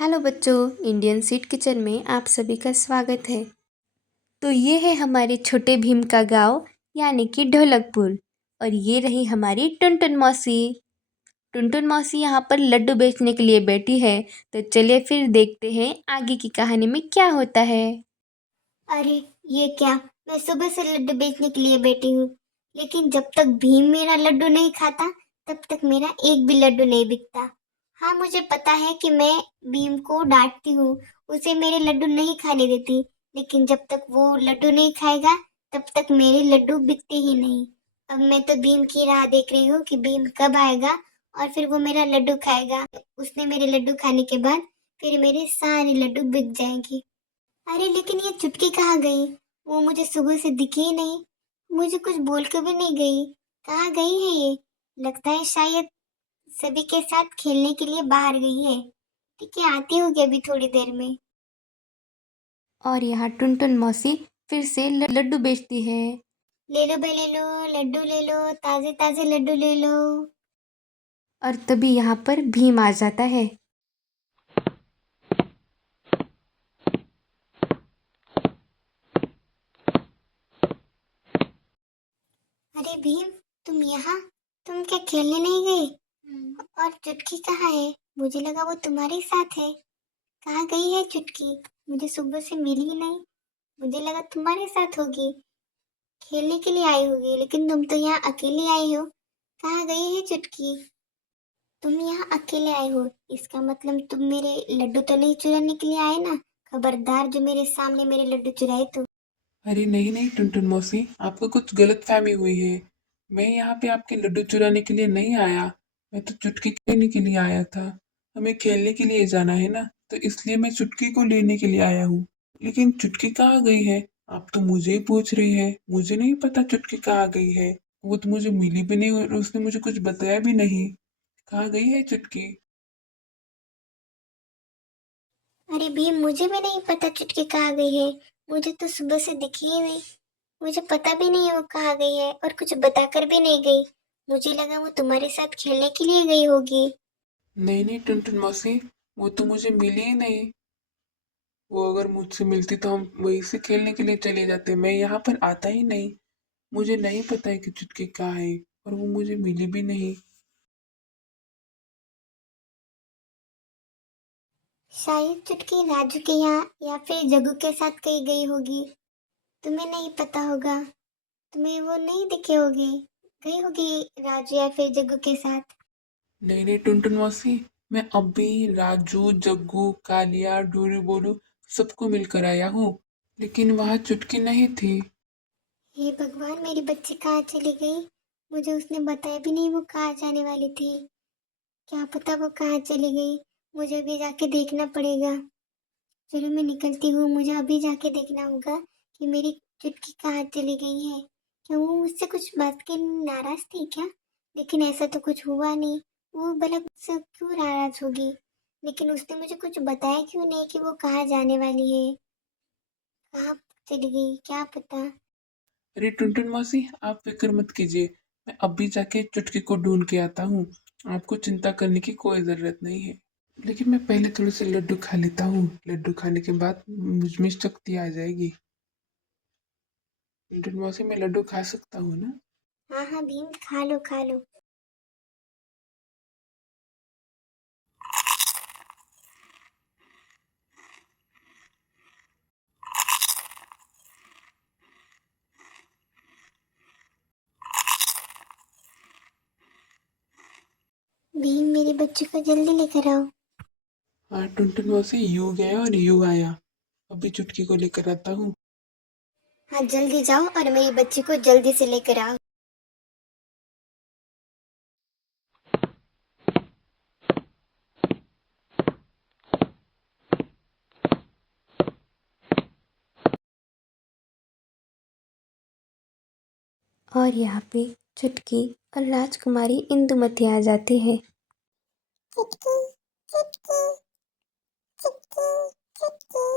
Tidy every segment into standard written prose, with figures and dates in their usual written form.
Hello बच्चों, Indian seed kitchen में आप सभी का स्वागत है। तो ये है हमारे छोटे भीम का गांव यानी कि ढोलकपुर। और ये रही हमारी टुनटुन मौसी। टुनटुन मौसी यहाँ पर लड्डू बेचने के लिए बैठी है। तो चलिए फिर देखते हैं आगे की कहानी में क्या होता है। अरे ये क्या। मैं सुबह से लड्डू बेचने के लिए बैठी हूँ, लेकिन जब तक भीम मेरा लड्डू नहीं खाता तब तक मेरा एक भी लड्डू नहीं बिकता। हाँ, मुझे पता है कि मैं भीम को डांटती हूँ, उसे मेरे लड्डू नहीं खाने देती, लेकिन जब तक वो लड्डू नहीं खाएगा तब तक मेरे लड्डू बिकते ही नहीं। अब मैं तो भीम की राह देख रही हूँ कि भीम कब आएगा और फिर वो मेरा लड्डू खाएगा। उसने मेरे लड्डू खाने के बाद फिर मेरे सारे लड्डू बिक जाएंगे। अरे लेकिन ये चुटकी कहाँ गई? वो मुझे सुबह से दिखी ही नहीं, मुझे कुछ बोल के भी नहीं गई। कहाँ गई है ये? लगता है शायद सभी के साथ खेलने के लिए बाहर गई है। ठीक है, आती होगी अभी थोड़ी देर में। और यहाँ टुनटुन मौसी फिर से लड्डू बेचती है। ले लो भाई, ले लो लड्डू, ले लो ताजे ताजे लड्डू ले लो। और तभी यहाँ पर भीम आ जाता है। अरे भीम, तुम यहाँ? तुम क्या खेलने नहीं गए? और चुटकी कहाँ है? मुझे लगा वो तुम्हारे साथ है। कहाँ गई है चुटकी? मुझे सुबह से मिली ही नहीं, मुझे लगा तुम्हारे साथ होगी, खेलने के लिए आई होगी, लेकिन तुम तो यहाँ अकेले आई हो। कहाँ गई है चुटकी? तुम यहाँ अकेले आए हो, इसका मतलब तुम मेरे लड्डू तो नहीं चुराने के लिए आए ना? खबरदार जो मेरे सामने मेरे लड्डू चुराए तो। अरे नहीं नहीं टुनटुन मौसी, आपको कुछ गलतफहमी हुई है। मैं यहाँ पे आपके लड्डू चुराने के लिए नहीं आया। मैं तो चुटकी लेने के लिए आया था। हमें खेलने के लिए जाना है ना, तो इसलिए मैं चुटकी को लेने के लिए आया हूँ। लेकिन चुटकी कहाँ गई है? आप तो मुझे ही पूछ रही है, मुझे नहीं पता चुटकी कहाँ गई है। वो तो मुझे मिली भी नहीं और उसने मुझे कुछ बताया भी नहीं। कहाँ गई है चुटकी? अरे भीम, मुझे भी नहीं पता चुटकी कहाँ गई है। मुझे तो सुबह से दिखी ही नहीं, मुझे पता भी नहीं वो कहाँ गई है और कुछ बताकर भी नहीं गई। मुझे लगा वो तुम्हारे साथ खेलने के लिए गई होगी। नहीं नहीं टुनटुन मौसी, वो तो मुझे मिली ही नहीं। वो अगर मुझसे मिलती तो हम वहीं से खेलने के लिए चले जाते। मैं यहाँ पर आता ही नहीं। मुझे नहीं पता है कि चुटकी कहाँ है, और वो मुझे मिली भी नहीं। शायद चुटकी राजू के यहाँ या फिर जग्गू के साथ कहीं गई होगी। तुम्हें नहीं पता होगा, तुम्हें वो नहीं दिखे होगे। गई होगी राजू या फिर जग्गू के साथ। नहीं नहीं टुनटुन मौसी, मैं अभी राजू, जग्गू, कालिया, डोरी बोलू सबको मिलकर आया हूँ, लेकिन वहाँ चुटकी नहीं थी। हे भगवान, मेरी बच्ची कहाँ चली गई? मुझे उसने बताया भी नहीं वो कहाँ जाने वाली थी। क्या पता वो कहाँ चली गई। मुझे भी जाके देखना पड़ेगा। चलो मैं निकलती हूँ, मुझे अभी जाके देखना होगा कि मेरी चुटकी कहाँ चली गई है। क्या वो मुझसे कुछ बात के नाराज थी क्या? लेकिन ऐसा तो कुछ हुआ नहीं। वो भला मुझसे क्यों नाराज होगी? लेकिन उसने मुझे कुछ बताया क्यों नहीं कि वो कहाँ जाने वाली है? कहाँ चली गई क्या पता। अरे टुनटुन मौसी, आप फिक्र मत कीजिए। मैं अभी जाके चुटकी को ढूंढ के आता हूँ। आपको चिंता करने की कोई ज़रूरत नहीं है। लेकिन मैं पहले थोड़े से लड्डू खा लेता हूँ। लड्डू खाने के बाद मुझ में शक्ति आ जाएगी। टुनटुन मौसी, मैं लड्डू खा सकता हूँ ना? हाँ हाँ भीम, खा लो खा लो। भीम, मेरे बच्चे को जल्दी लेकर आओ। हाँ टुनटुन मौसी, यू गया और यू आया। अभी चुटकी को लेकर आता हूँ। हाँ जल्दी जाओ और मेरी बच्ची को जल्दी से लेकर आओ। और यहाँ पे चुटकी और राजकुमारी इंदुमती आ जाते हैं। चुटकी, चुटकी, चुटकी, चुटकी।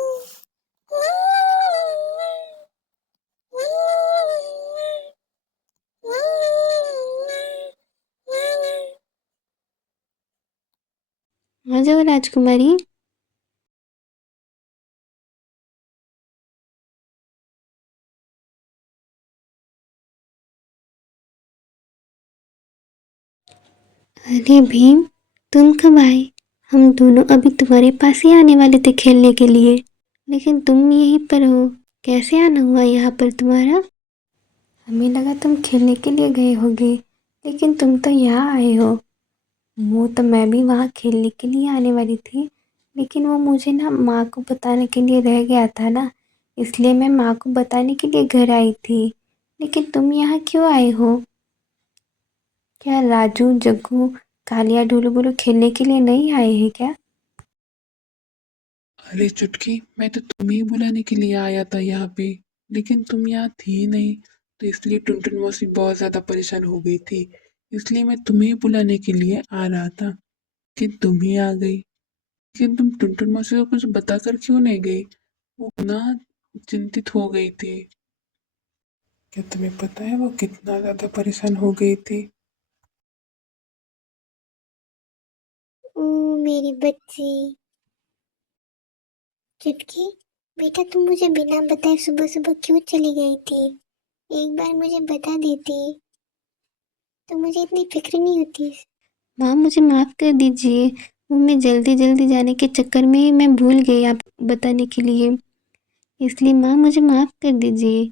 आ जाओ राजकुमारी। अरे भीम, तुम कब आए? हम दोनों अभी तुम्हारे पास ही आने वाले थे खेलने के लिए, लेकिन तुम यहीं पर हो। कैसे आना हुआ यहाँ पर तुम्हारा? हमें लगा तुम खेलने के लिए गए होगे, लेकिन तुम तो यहाँ आए हो। वो तो मैं भी वहाँ खेलने के लिए आने वाली थी, लेकिन वो मुझे ना माँ को बताने के लिए रह गया था ना, इसलिए मैं माँ को बताने के लिए घर आई थी। लेकिन तुम यहाँ क्यों आए हो? क्या राजू, जग्गू, कालिया, ढोलू बोलू खेलने के लिए नहीं आए हैं क्या? अरे चुटकी, मैं तो तुम्हें ही बुलाने के लिए आया था यहाँ पे, लेकिन तुम यहाँ थी ही नहीं। तो इसलिए टुनटुन मौसी बहुत ज्यादा परेशान हो गई थी। इसलिए मैं तुम्हें ही बुलाने के लिए आ रहा था कि तुम ही आ गई। लेकिन तुम टुनटुन मौसी को कुछ बताकर क्यों नहीं गई? वो ना चिंतित हो गई थी। क्या तुम्हें पता है वो कितना ज्यादा परेशान हो गई थी? ओ मेरी बच्ची। चुटकी, बेटा तुम मुझे बिना बताए सुबह सुबह क्यों चली गई थी? एक बार मुझे बता देती तो मुझे इतनी फिक्र नहीं होती। माँ, मुझे माफ़ कर दीजिए। वो मैं जल्दी जल्दी जाने के चक्कर में मैं भूल गई आप बताने के लिए, इसलिए माँ मुझे माफ़ कर दीजिए।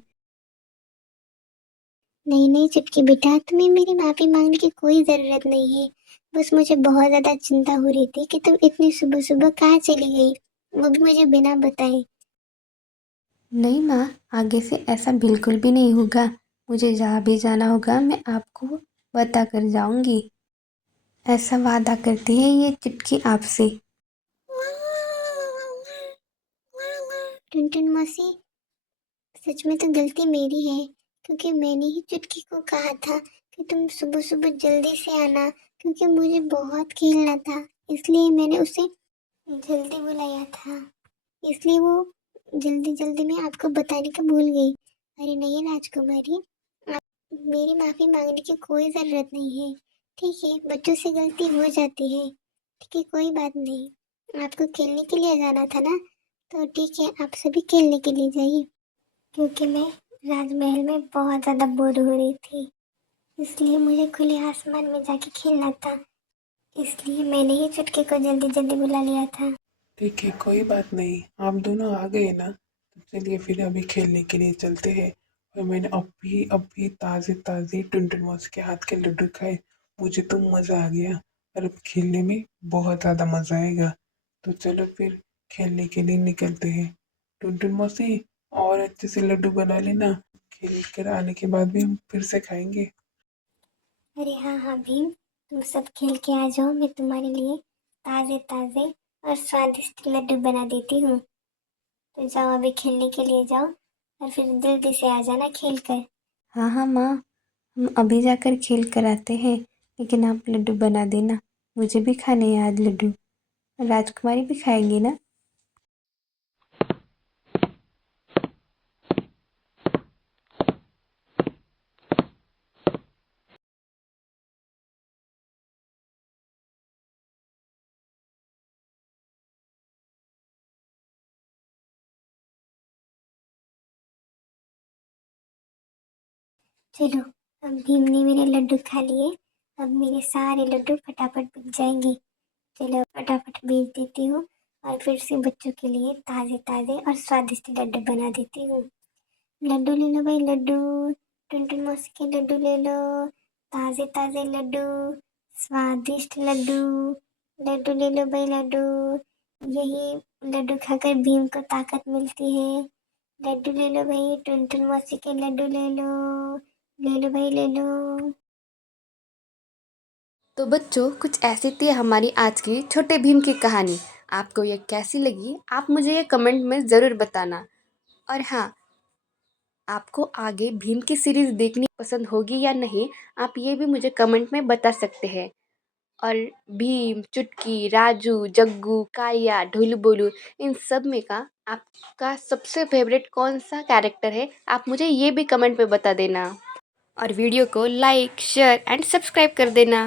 नहीं नहीं चुटकी बेटा, तुम्हें मेरी माफी मांगने की कोई जरूरत नहीं है। बस मुझे बहुत ज्यादा चिंता हो रही थी कि तुम इतनी सुबह सुबह कहाँ चली गई, वो भी मुझे बिना बताए। नहीं माँ, आगे से ऐसा बिल्कुल भी नहीं होगा। मुझे जहाँ भी जाना होगा मैं आपको बता कर जाऊँगी। ऐसा वादा करती है ये चुटकी आपसे। टुनटुन मौसी, सच में तो गलती मेरी है, क्योंकि मैंने ही चुटकी को कहा था कि तुम सुबह सुबह जल्दी से आना, क्योंकि मुझे बहुत खेलना था। इसलिए मैंने उसे जल्दी बुलाया था। इसलिए वो जल्दी जल्दी में आपको बताने का भूल गई। अरे नहीं राजकुमारी, आप मेरी माफी मांगने की कोई जरूरत नहीं है। ठीक है, बच्चों से गलती हो जाती है। ठीक है, कोई बात नहीं। आपको खेलने के लिए जाना था ना, तो ठीक है, आप सभी खेलने के लिए जाइए। क्योंकि मैं राजमहल में बहुत ज़्यादा बोर हो रही थी, इसलिए मुझे खुले आसमान में जाके खेलना था। इसलिए मैंने ही चुटकी को जल्दी जल्दी बुला लिया था। ठीक है, कोई बात नहीं। आप दोनों आ गए ना, तो चलिए फिर अभी खेलने के लिए चलते हैं। और मैंने अभी ताज़े ताज़े टुनटुन मौसी के हाथ के लड्डू खाए। मुझे तो मज़ा आ गया। और अब खेलने में बहुत ज़्यादा मज़ा आएगा। तो चलो फिर खेलने के लिए निकलते हैं। टुनटुन मौसी, और अच्छे से लड्डू बना लेना। खेल कर आने के बाद भी हम फिर से खाएंगे। अरे हाँ हाँ भीम, तुम सब खेल के आ जाओ, मैं तुम्हारे लिए ताज़े ताज़े और स्वादिष्ट लड्डू बना देती हूँ। तो जाओ अभी खेलने के लिए जाओ, और फिर जल्दी से आ जाना खेल कर। हाँ हाँ माँ, हम अभी जाकर खेल कर आते हैं, लेकिन आप लड्डू बना देना। मुझे भी खाने हैं आज लड्डू। राजकुमारी भी खाएंगी ना? चलो, अब भीम ने मेरे लड्डू खा लिए। अब मेरे सारे लड्डू फटाफट बिक जाएंगे। चलो फटाफट बेच देती हूँ, और फिर से बच्चों के लिए ताज़े ताज़े और स्वादिष्ट लड्डू बना देती हूँ। लड्डू ले लो भाई लड्डू, टुनटुन मौसी के लड्डू ले लो। ताज़े ताज़े लड्डू, स्वादिष्ट लड्डू। लड्डू ले लो भाई लड्डू। यही लड्डू खाकर भीम को ताकत मिलती है। लड्डू ले लो भाई, टुनटुन मौसी के लड्डू ले लो। ले लो भाई ले लो। तो बच्चों, कुछ ऐसी थी हमारी आज की छोटे भीम की कहानी। आपको ये कैसी लगी आप मुझे ये कमेंट में ज़रूर बताना। और हाँ, आपको आगे भीम की सीरीज़ देखनी पसंद होगी या नहीं, आप ये भी मुझे कमेंट में बता सकते हैं। और भीम, चुटकी, राजू, जग्गू, कालिया, ढोलू बोलू, इन सब में का आपका सबसे फेवरेट कौन सा कैरेक्टर है, आप मुझे ये भी कमेंट में बता देना। और वीडियो को लाइक, शेयर एंड सब्सक्राइब कर देना।